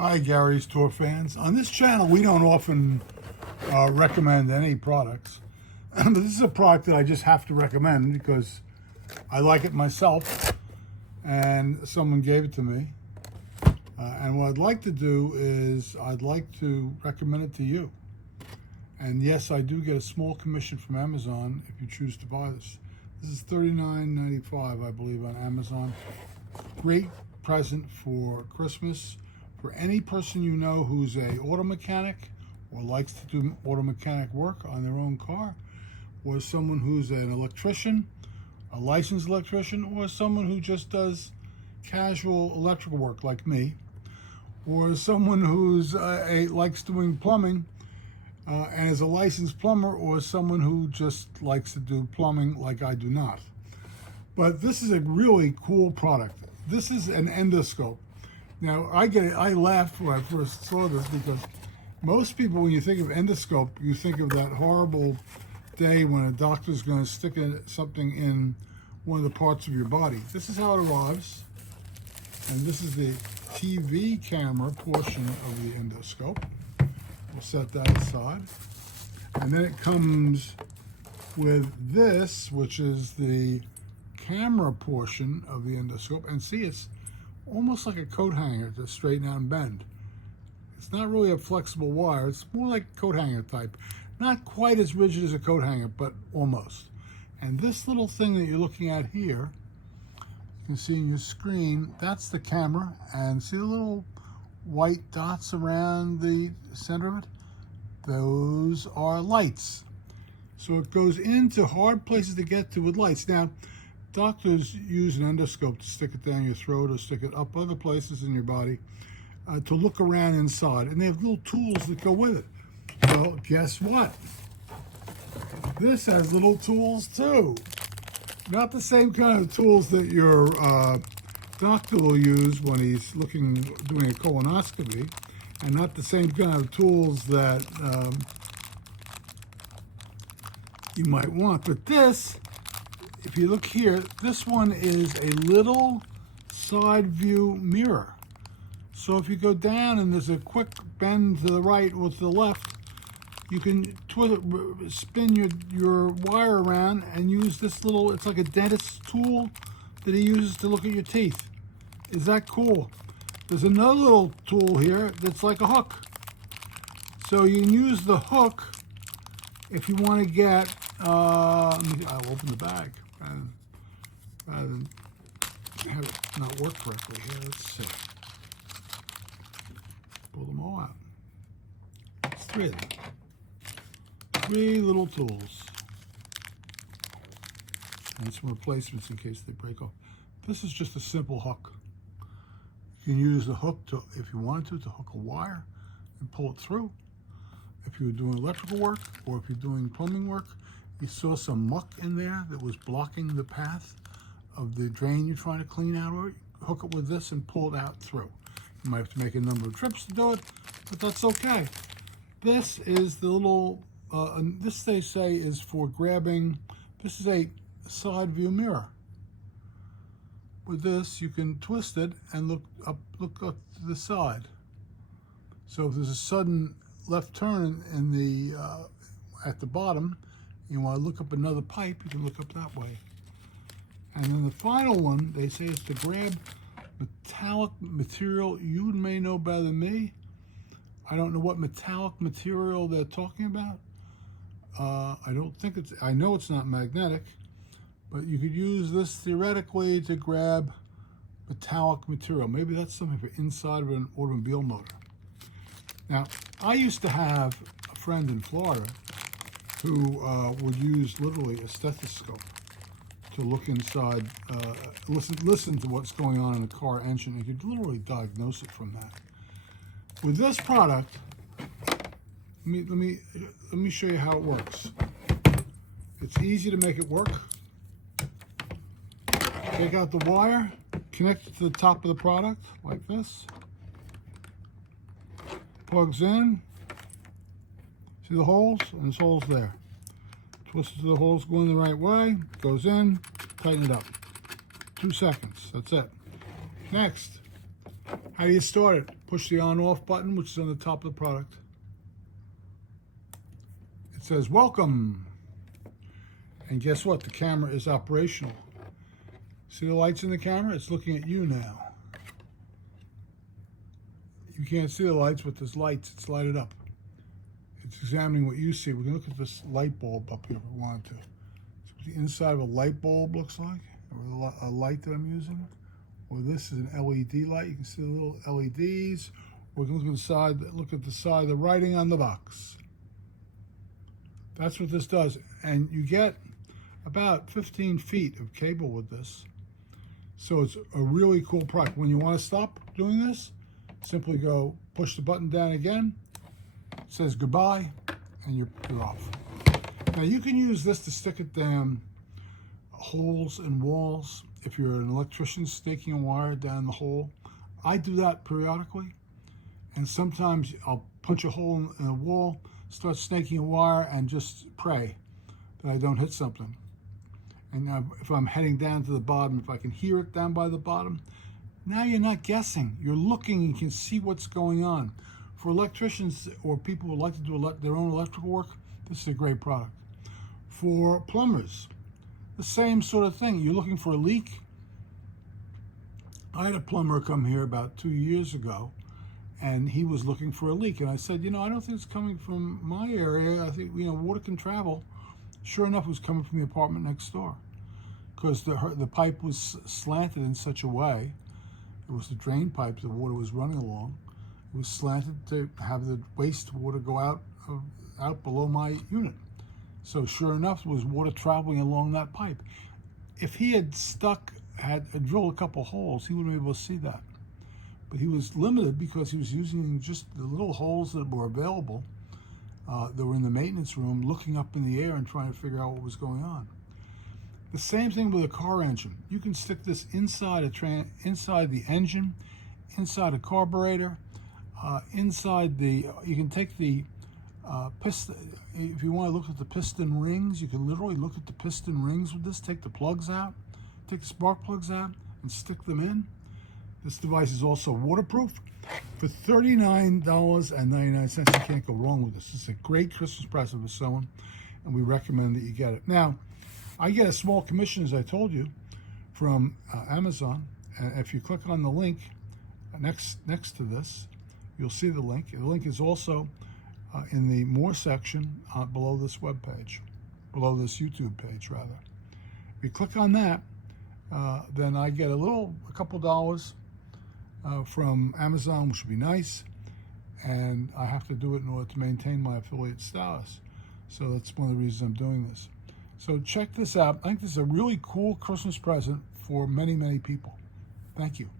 Hi, Gary's Tour fans. On this channel, we don't often recommend any products. But this is a product that I just have to recommend because I like it myself and someone gave it to me. And what I'd like to do is I'd like to recommend it to you. And yes, I do get a small commission from Amazon if you choose to buy this. This is $39.95, I believe, on Amazon. Great present for Christmas. For any person you know who's a auto mechanic or likes to do auto mechanic work on their own car, or someone who's an electrician, a licensed electrician, or someone who just does casual electrical work like me, or someone who's likes doing plumbing and is a licensed plumber, or someone who just likes to do plumbing like I do not. But this is a really cool product. This is an endoscope. Now, I laughed when I first saw this because most people, when you think of endoscope, you think of that horrible day when a doctor's going to stick something in one of the parts of your body. This is how it arrives, and this is the TV camera portion of the endoscope. We'll set that aside. And then it comes with this, which is the camera portion of the endoscope. And see, it's almost like a coat hanger to straighten out and bend. It's not really a flexible wire. It's more like coat hanger type. Not quite as rigid as a coat hanger, but almost. And this little thing that you're looking at here, you can see in your screen, that's the camera. And see the little white dots around the center of it? Those are lights. So it goes into hard places to get to with lights. Now, doctors use an endoscope to stick it down your throat or stick it up other places in your body to look around inside. And they have little tools that go with it. Well, guess what? This has little tools too. Not the same kind of tools that your doctor will use when he's doing a colonoscopy, and not the same kind of tools that you might want. But this, if you look here, this one is a little side view mirror. So if you go down and there's a quick bend to the right or to the left, you can spin your wire around and use this little, it's like a dentist's tool that he uses to look at your teeth. Is that cool? There's another little tool here that's like a hook. So you can use the hook if you want to get, I'll open the bag rather than have it not work correctly here. Let's see. Pull them all out. It's three of them. Three little tools. And some replacements in case they break off. This is just a simple hook. You can use the hook to, if you wanted to hook a wire and pull it through. If you were doing electrical work or if you're doing plumbing work, you saw some muck in there that was blocking the path of the drain you're trying to clean out, or hook it with this and pull it out through. You might have to make a number of trips to do it, but that's okay. This is the little, this they say is for grabbing, this is a side view mirror. With this, you can twist it and look up to the side. So if there's a sudden left turn in the at the bottom, you want to look up another pipe, you can look up that way. And then the final one, they say, is to grab metallic material. You may know better than me. I don't know what metallic material they're talking about. I don't think it's, I know it's not magnetic, but you could use this theoretically to grab metallic material. Maybe that's something for inside of an automobile motor. Now, I used to have a friend in Florida who would use literally a stethoscope to look inside, listen to what's going on in the car engine. You could literally diagnose it from that. With this product, let me show you how it works. It's easy to make it work. Take out the wire, connect it to the top of the product like this. Plugs in. See the holes? And there's holes there. Twist it to the holes going the right way. Goes in. Tighten it up. 2 seconds. That's it. Next, how do you start it? push the on-off button, which is on the top of the product. It says, welcome. And guess what? The camera is operational. See the lights in the camera? It's looking at you now. You can't see the lights, but there's lights. It's lighted up. It's examining what you see. We can look at this light bulb up here if we wanted to. See what the inside of a light bulb looks like, or a light that I'm using. Or this is an LED light. You can see the little LEDs. Or we can look at the side of the writing on the box. That's what this does. And you get about 15 feet of cable with this. So it's a really cool product. When you want to stop doing this, simply go push the button down again. It says goodbye, and you're off. Now you can use this to stick it down holes in walls. If you're an electrician staking a wire down the hole, I do that periodically. And sometimes I'll punch a hole in a wall, start snaking a wire, and just pray that I don't hit something. And if I'm heading down to the bottom, if I can hear it down by the bottom, now you're not guessing. You're looking and you can see what's going on. For electricians or people who like to do their own electrical work, this is a great product. For plumbers, the same sort of thing. You're looking for a leak. I had a plumber come here about 2 years ago, and he was looking for a leak. And I said, I don't think it's coming from my area. I think, water can travel. Sure enough, it was coming from the apartment next door, because the pipe was slanted in such a way. It was the drain pipe the water was running along. It was slanted to have the wastewater go out below my unit. So sure enough, there was water traveling along that pipe. If he had drilled a couple holes, he wouldn't be able to see that. But he was limited because he was using just the little holes that were available that were in the maintenance room, looking up in the air and trying to figure out what was going on. The same thing with a car engine. You can stick this inside the engine, inside a carburetor, you can take the piston. If you want to look at the piston rings, you can literally look at the piston rings with this. Take the plugs out, take the spark plugs out, and stick them in. This device is also waterproof. For $39.99, you can't go wrong with this. It's a great Christmas present for someone, and we recommend that you get it. Now, I get a small commission, as I told you, from Amazon. And if you click on the link next to this, you'll see the link. The link is also in the More section below this below this YouTube page, rather. If you click on that, then I get a couple dollars from Amazon, which would be nice, and I have to do it in order to maintain my affiliate status. So that's one of the reasons I'm doing this. So check this out. I think this is a really cool Christmas present for many, many people. Thank you.